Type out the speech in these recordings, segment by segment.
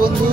বন্ধু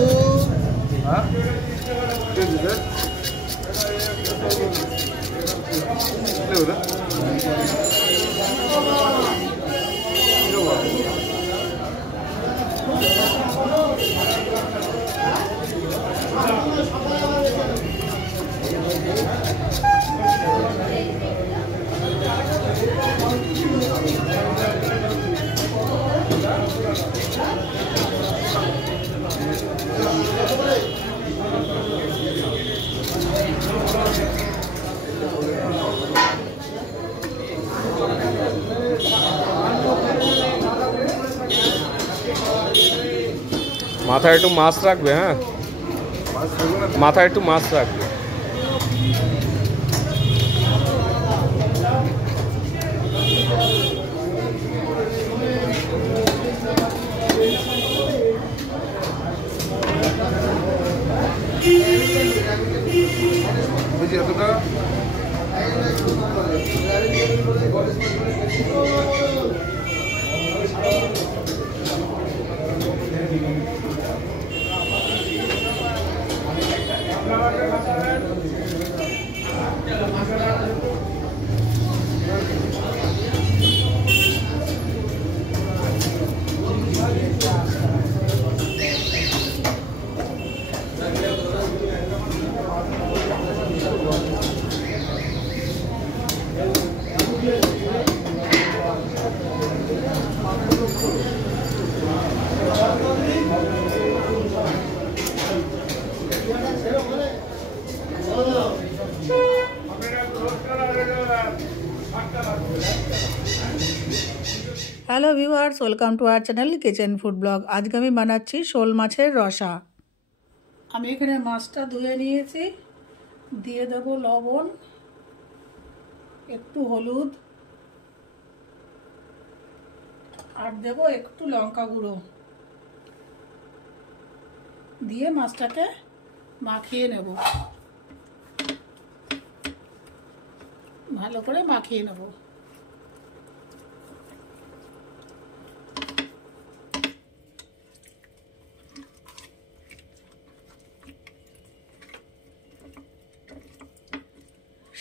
মাথায় একটু মাছ রাখবে। হ্যাঁ, মাথায় একটু মাছ রাখবে। Hello viewers, welcome to our channel kitchen food blog. আজকে আমি বানাচ্ছি শোল মাছের রসা। আমি এখানে মাছটা ধুয়ে নিয়েছি, দিয়ে দেবো লবণ, একটু হলুদ আর দেবো একটু লঙ্কা গুঁড়ো, দিয়ে মাছটাকে মাখিয়ে নেব, ভালো করে মাখিয়ে নেব।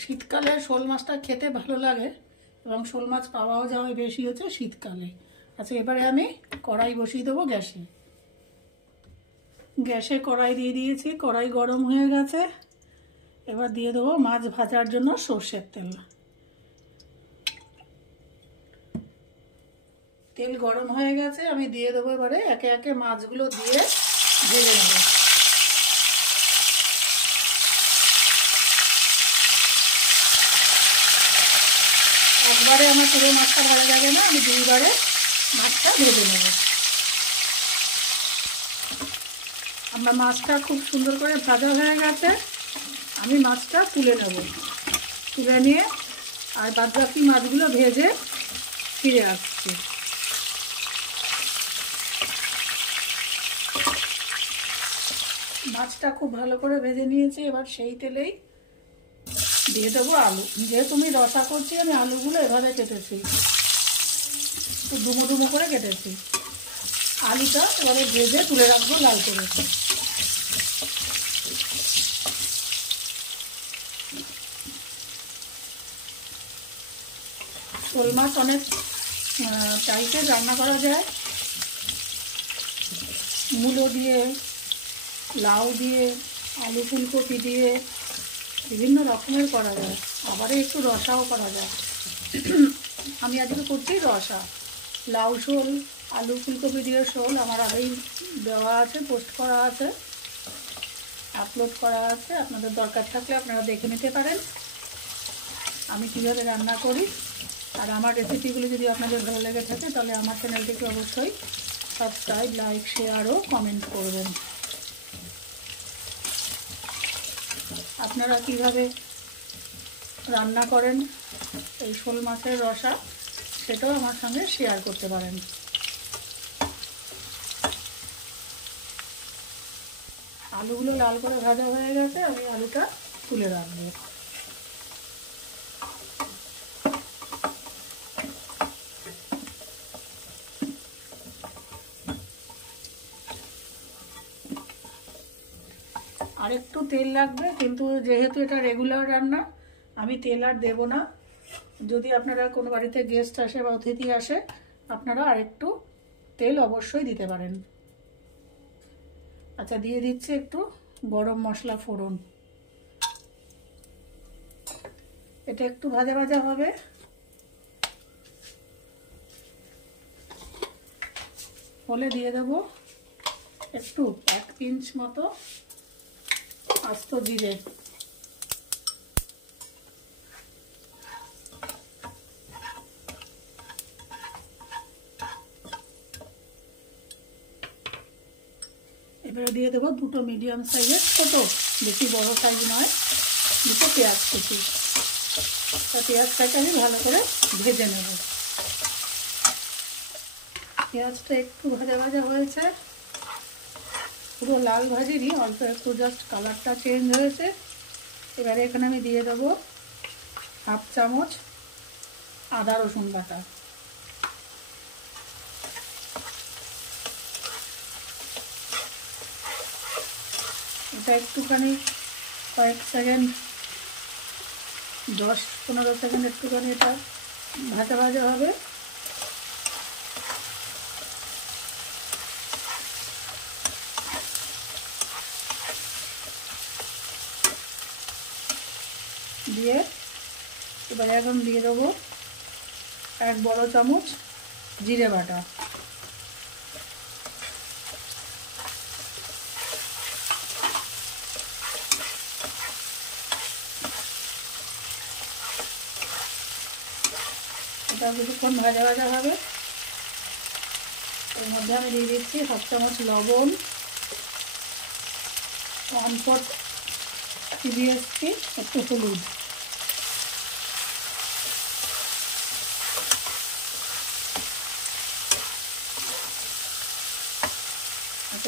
শীতকালে শোল মাছটা খেতে ভালো লাগে এবং শোল মাছ পাওয়াও যায় বেশি হচ্ছে শীতকালে। আচ্ছা, এবারে আমি কড়াই বসিয়ে দেবো গ্যাসে। গ্যাসে কড়াই দিয়ে দিয়েছি, কড়াই গরম হয়ে গেছে। এবার দিয়ে দেবো মাছ ভাজার জন্য সর্ষের তেল। তেল গরম হয়ে গেছে, আমি দিয়ে দেবো এবারে একে একে মাছগুলো দিয়ে ভেজে নেব। একবারে আমার পুরো মাছটা ভাজা যাবে না, আমি দুইবারে মাছটা ভেজে নেব। আমার মাছটা খুব সুন্দর করে ভাজা হয়ে গেছে, আমি মাছটা তুলে নেব। তুলে নিয়ে আর বাদ বাকি মাছগুলো ভেজে ফিরে আসছি। মাছটা খুব ভালো করে ভেজে নিয়েছি, এবার সেই তেলেই দিয়ে দেবো আলু। যেহেতু আমি রসা করছি, আমি আলুগুলো এভাবে কেটেছি, একটু ডুমো ডুমো করে কেটেছি। আলুটা এবারে ভেজে তুলে রাখবো লাল করে। শোল মাছ অনেক টাইপের রান্না করা যায়, মূলো দিয়ে, লাউ দিয়ে, আলু ফুলকপি দিয়ে, বিভিন্ন রকমের করা যায়, আবার একটু রসাও করা যায়। আমি আজকে করছি রসা, লাউ শোল, আলু ফুলকপি দিয়ে শোল আমার আগেই দেওয়া আছে, পোস্ট করা আছে, আপলোড করা আছে। আপনাদের দরকার থাকলে আপনারা দেখে নিতে পারেন আমি কীভাবে রান্না করি। আর আমার রেসিপিগুলো যদি আপনাদের ভালো লেগে থাকে তাহলে আমার চ্যানেলটিকে অবশ্যই সাবস্ক্রাইব, লাইক, শেয়ার ও কমেন্ট করবেন। আপনারা কিভাবে রান্না করেন এই শোল মাছের রসা সেটাও আমার সঙ্গে শেয়ার করতে পারেন। আলুগুলো লাল করে ভাজা হয়ে গেছে, আমি আলুটা তুলে রাখবো। আর একটু তেল লাগবে, কিন্তু যেহেতু এটা রেগুলার রান্না আমি তেল আর দেবো না। যদি আপনারা কোনো বাড়িতে গেস্ট আসে বা অতিথি আসে আপনারা আর একটু তেল অবশ্যই দিতে পারেন। আচ্ছা, দিয়ে দিচ্ছি একটু গরম মশলা ফোড়ন। এটা একটু ভাজা ভাজা হবে। হলে দিয়ে দেব একটু 1 পিঞ্চ মতো আস্ত জিরে। এবারে দিয়ে দেবো 2টো মিডিয়াম সাইজের ছোট, বেশি বড় সাইজ নয়, 2টো পেঁয়াজ কুচি। পেঁয়াজটাকে আমি ভালো করে ভেজে নেব। পেঁয়াজটা একটু ভাজা ভাজা হয়েছে, পুরো লাল ভাজিনি, অল্প একটু জাস্ট কালারটা চেঞ্জ হয়েছে। এবারে এখানে আমি দিয়ে দেবো 1/2 চামচ আদা রসুন বাটা। এটা একটুখানি কয়েক সেকেন্ড, 10-15 সেকেন্ড একটুখানি এটা ভাজা ভাজা হবে। দিয়ে এবারে এখন দিয়ে দেবো 1 বড় চামচ জিরে বাটা। এটা কিছুক্ষণ ভাজা ভাজা হবে। এর মধ্যে আমি দিয়ে দিচ্ছি 1/2 চামচ লবণ, 1/4 চিবিএসপি, একটু হলুদ।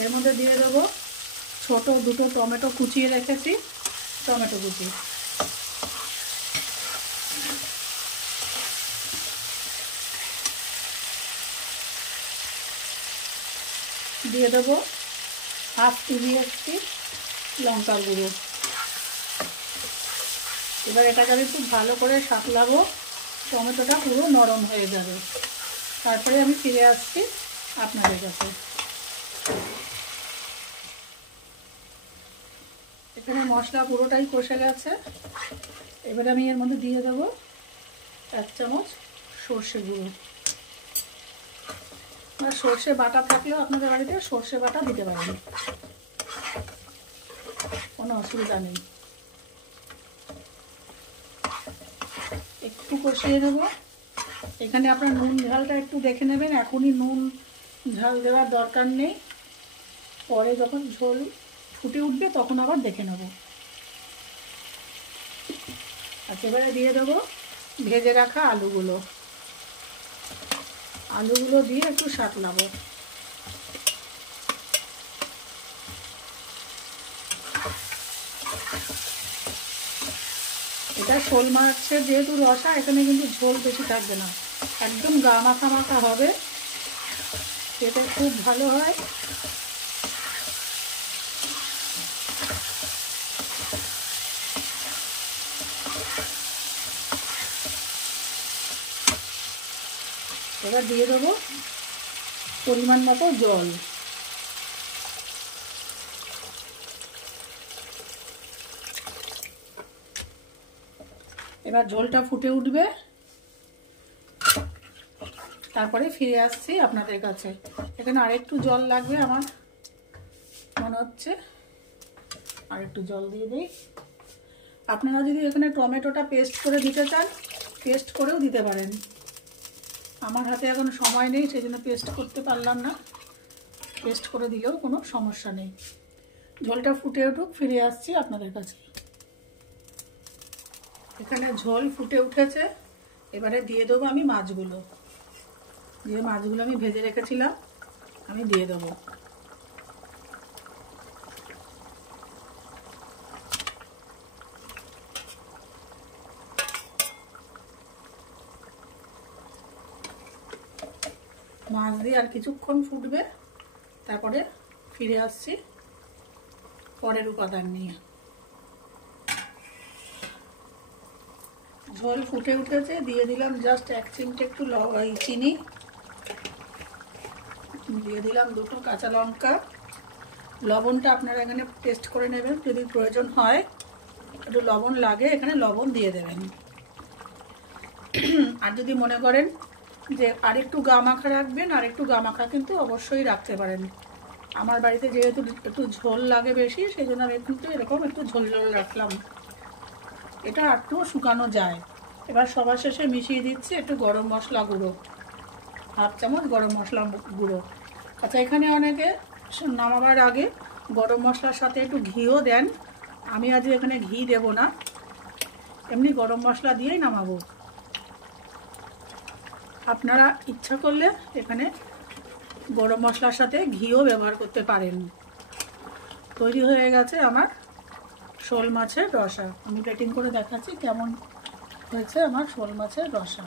এর মধ্যে দিয়ে দেবো ছোট 2টো টমেটো কুচিয়ে রেখেছি, টমেটো কুচি। দিয়ে দেবো 1/2 চিবিএসপি লঙ্কার গুঁড়ো। এবার এটাকে আমি খুব ভালো করে সাঁতলাবো, টমেটোটা পুরো নরম হয়ে যাবে। তারপরে আমি ফিরে আসছি আপনাদের কাছে। এখানে মশলা পুরোটাই কষে গেছে। এবারে আমি এর মধ্যে দিয়ে দেবো 1 চামচ সর্ষে গুঁড়ো। আর সর্ষে বাটা থাকলেও আপনাদের বাড়িতে সর্ষে বাটা দিতে পারেন, কোনো অসুবিধা নেই। একটু কষিয়ে দেবো। এখানে আপনার নুন ঝালটা একটু দেখে নেবেন, এখনই নুন ঝাল দেওয়ার দরকার নেই, পরে যখন ঝোল ফুটে উঠবে তখন আবার দেখে নেব। আচ্ছা, এবারে দিয়ে দেবো ভেজে রাখা আলুগুলো। আলুগুলো দিয়ে একটু সাঁতলাবো। এটা শোল মাছের যেহেতু রসা, এখানে কিন্তু ঝোল বেশি থাকবে না, একদম গা মাখা মাখা হবে, খেতে খুব ভালো হয়। এবার দিয়ে দেবো পরিমাণ মতো জল। এবার ঝোলটা ফুটে উঠবে, তারপরে ফিরে আসছি আপনাদের কাছে। এখানে আরেকটু জল লাগবে আমার মনে হচ্ছে, আরেকটু জল দিয়ে দিই। আপনারা যদি এখানে টমেটোটা পেস্ট করে দিতে চান পেস্ট করেও দিতে পারেন। আমার হাতে এখন সময় নেই, সেই জন্য পেস্ট করতে পারলাম না। পেস্ট করে দিলেও কোনো সমস্যা নেই। ঝোলটা ফুটে উঠুক, ফিরে আসছি আপনাদের কাছে। এখানে ঝোল ফুটে উঠেছে, এবারে দিয়ে দেবো আমি মাছগুলো। যে মাছগুলো আমি ভেজে রেখেছিলাম আমি দিয়ে দেবো। মাছ দিয়ে আর কিছুক্ষণ ফুটবে, তারপরে ফিরে আসছি পরের উপাদান নিয়ে। ঝোল ফুটে উঠেছে, দিয়ে দিলাম জাস্ট 1 চিমটে একটু চিনি, দিয়ে দিলাম 2টো কাঁচা লঙ্কা। লবণটা আপনারা এখানে টেস্ট করে নেবেন, যদি প্রয়োজন হয় একটু লবণ লাগে এখানে লবণ দিয়ে দেবেন। আর যদি মনে করেন যে আরেকটু গা মাখা রাখবেন, আরেকটু গা মাখা কিন্তু অবশ্যই রাখতে পারেন। আমার বাড়িতে যেহেতু একটু ঝোল লাগে বেশি, সেই জন্য আমি কিন্তু এরকম একটু ঝোল ঝোল রাখলাম। এটা একটু শুকানো যায়। এবার সবার শেষে মিশিয়ে দিচ্ছি একটু গরম মশলা গুঁড়ো, 1/2 চামচ গরম মশলা গুঁড়ো। আচ্ছা, এখানে অনেকে নামাবার আগে গরম মশলার সাথে একটু ঘিও দেন, আমি আজ এখানে ঘি দেব না, এমনি গরম মশলা দিয়েই নামাবো। আপনারা ইচ্ছা করলে এখানে গরম মশলার সাথে ঘিও ব্যবহার করতে পারেন। তৈরি হয়ে গেছে আমার শোল মাছের রসা। আমি প্লেটিং করে দেখাচ্ছি কেমন হয়েছে আমার শোল মাছের রসা।